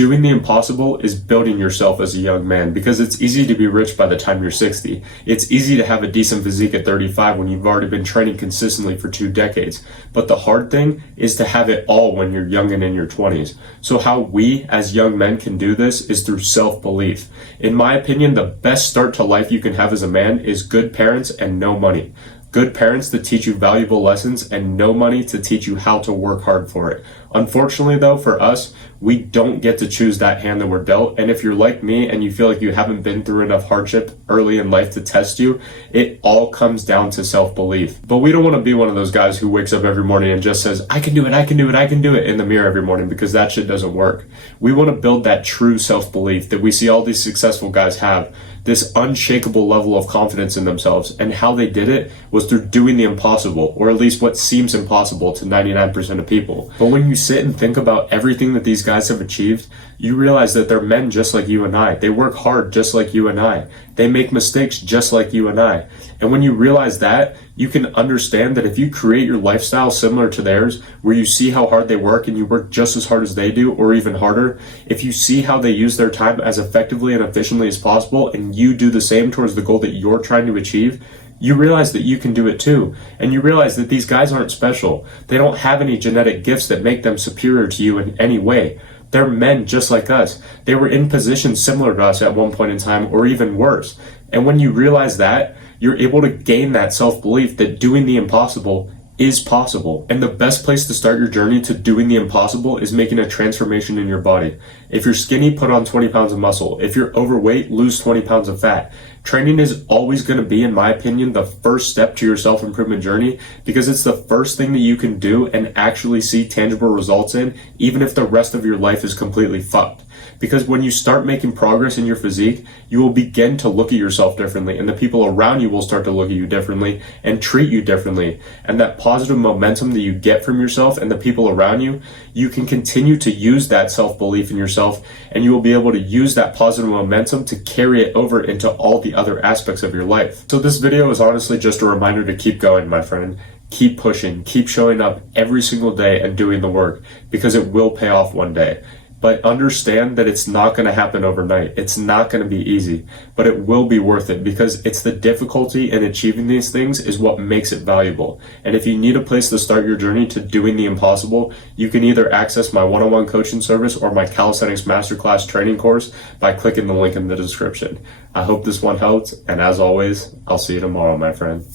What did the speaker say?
doing the impossible is building yourself as a young man, because it's easy to be rich by the time you're 60. It's easy to have a decent physique at 35 when you've already been training consistently for 2 decades. But the hard thing is to have it all when you're young and in your 20s. So how we as young men can do this is through self-belief. In my opinion, the best start to life you can have as a man is good parents and no money. Good parents to teach you valuable lessons and no money to teach you how to work hard for it. Unfortunately though, for us, we don't get to choose that hand that we're dealt. And if you're like me and you feel like you haven't been through enough hardship early in life to test you, it all comes down to self-belief. But we don't want to be one of those guys who wakes up every morning and just says, I can do it, I can do it, I can do it in the mirror every morning, because that shit doesn't work. We want to build that true self-belief that we see all these successful guys have, this unshakable level of confidence in themselves, and how they did it was through doing the impossible, or at least what seems impossible to 99% of people. But when you sit and think about everything that these guys have achieved, you realize that they're men just like you and I. They work hard just like you and I. They make mistakes just like you and I. And when you realize that, you can understand that if you create your lifestyle similar to theirs, where you see how hard they work and you work just as hard as they do, or even harder, if you see how they use their time as effectively and efficiently as possible, and you do the same towards the goal that you're trying to achieve, you realize that you can do it too. And you realize that these guys aren't special. They don't have any genetic gifts that make them superior to you in any way. They're men just like us. They were in positions similar to us at one point in time, or even worse. And when you realize that, you're able to gain that self-belief that doing the impossible is possible. And the best place to start your journey to doing the impossible is making a transformation in your body. If you're skinny, put on 20 pounds of muscle. If you're overweight, lose 20 pounds of fat. Training is always going to be, in my opinion, the first step to your self-improvement journey, because it's the first thing that you can do and actually see tangible results in, even if the rest of your life is completely fucked. Because when you start making progress in your physique, you will begin to look at yourself differently, and the people around you will start to look at you differently and treat you differently. And that positive momentum that you get from yourself and the people around you, you can continue to use that self-belief in yourself, and you will be able to use that positive momentum to carry it over into all the other aspects of your life. So this video is honestly just a reminder to keep going, my friend. Keep pushing, keep showing up every single day and doing the work, because it will pay off one day. But understand that it's not going to happen overnight. It's not going to be easy, but it will be worth it, because it's the difficulty in achieving these things is what makes it valuable. And if you need a place to start your journey to doing the impossible, you can either access my one-on-one coaching service or my Calisthenics Masterclass training course by clicking the link in the description. I hope this one helped, and as always, I'll see you tomorrow, my friend.